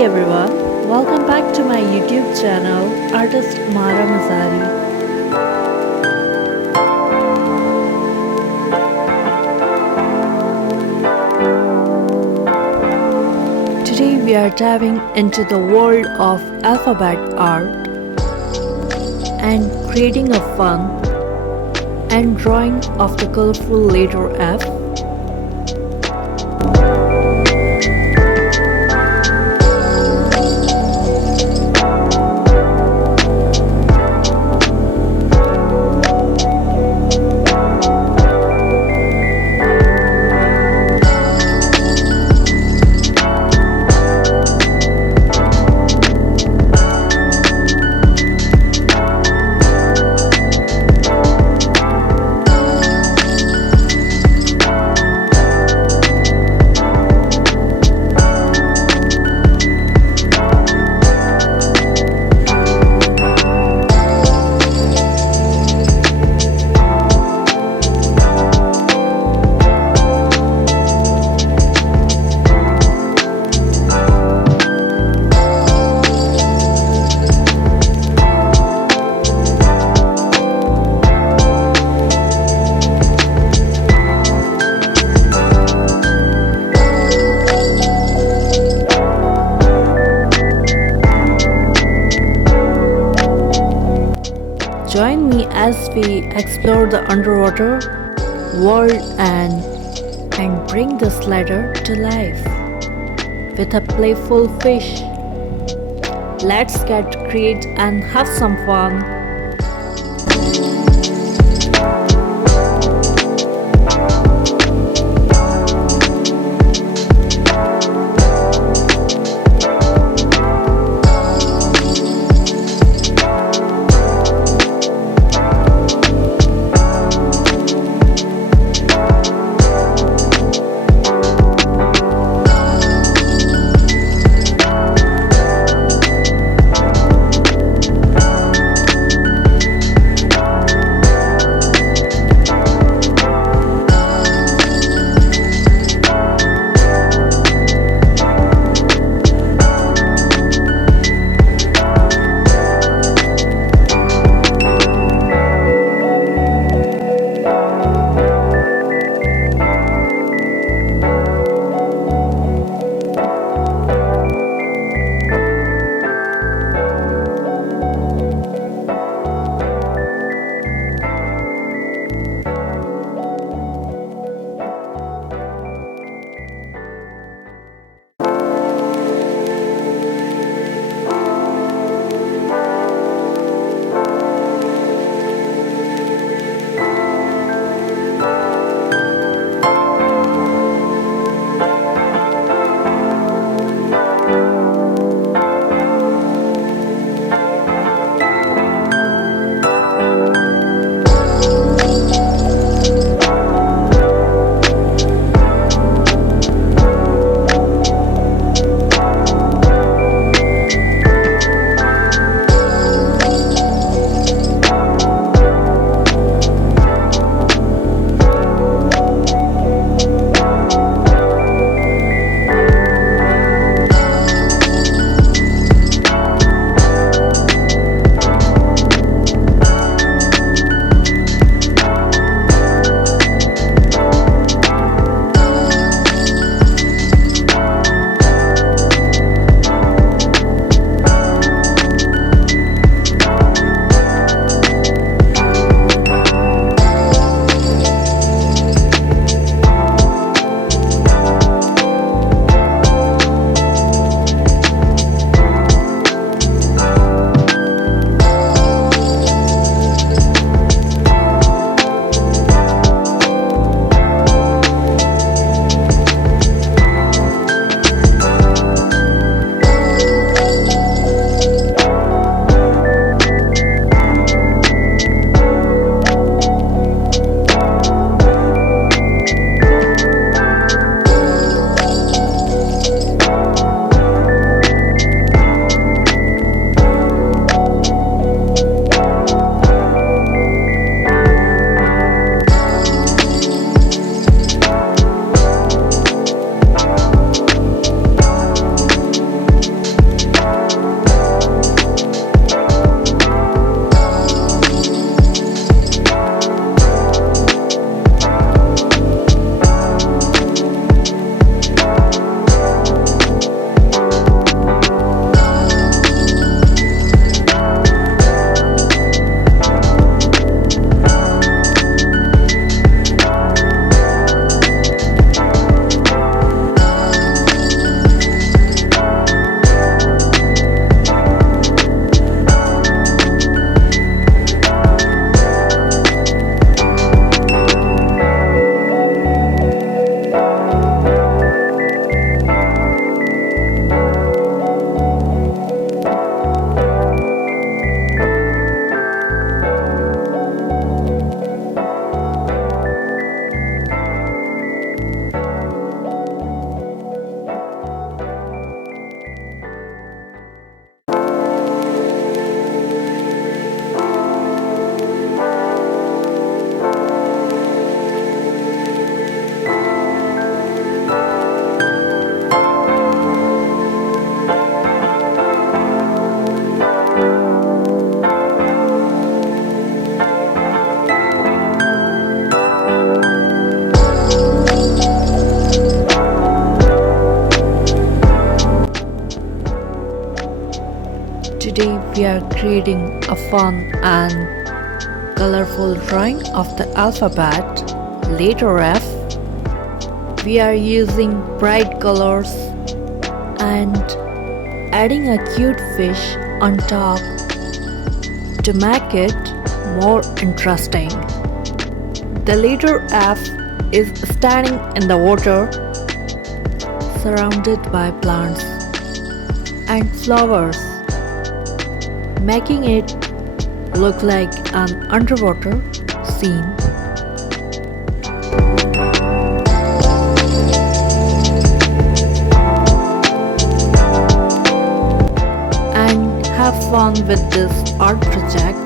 Hi everyone, welcome back to my YouTube channel artistammaramazari. Today we are diving into the world of alphabet art and creating a fun and drawing of the colorful letter F. Join me as we explore the underwater world and bring this letter to life with a playful fish. Let's get creative and have some fun. we are creating a fun and colorful drawing of the alphabet, letter F. We are using bright colors and adding a cute fish on top to make it more interesting. The letter F is standing in the water, surrounded by plants and flowers, making it look like an underwater scene. And have fun with this art project.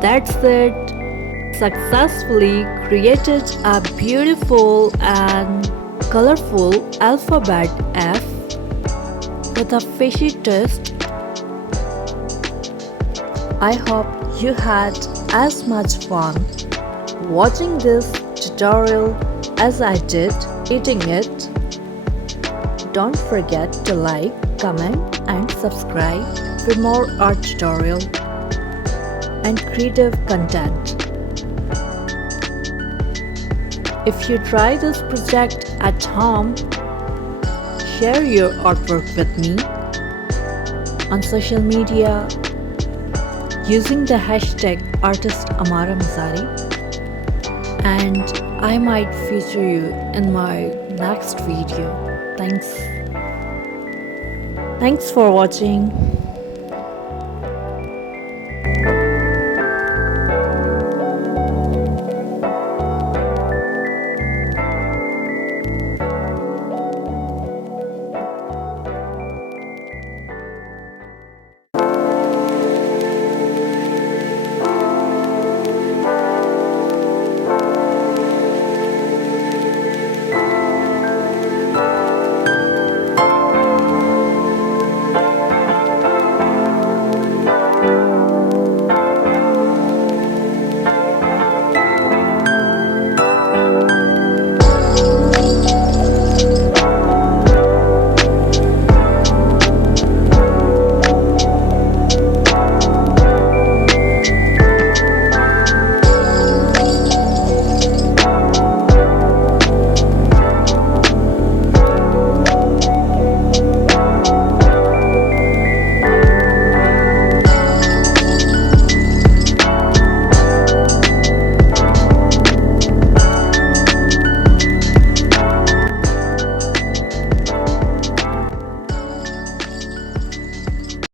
That's it. Successfully created a beautiful and colorful alphabet F with a fishy twist. I hope you had as much fun watching this tutorial as I did eating it. Don't forget to like, comment and subscribe for more art tutorial and creative content. If you try this project at home, share your artwork with me on social media using the hashtag artistammaramazari, and I might feature you in my next video. Thanks for watching.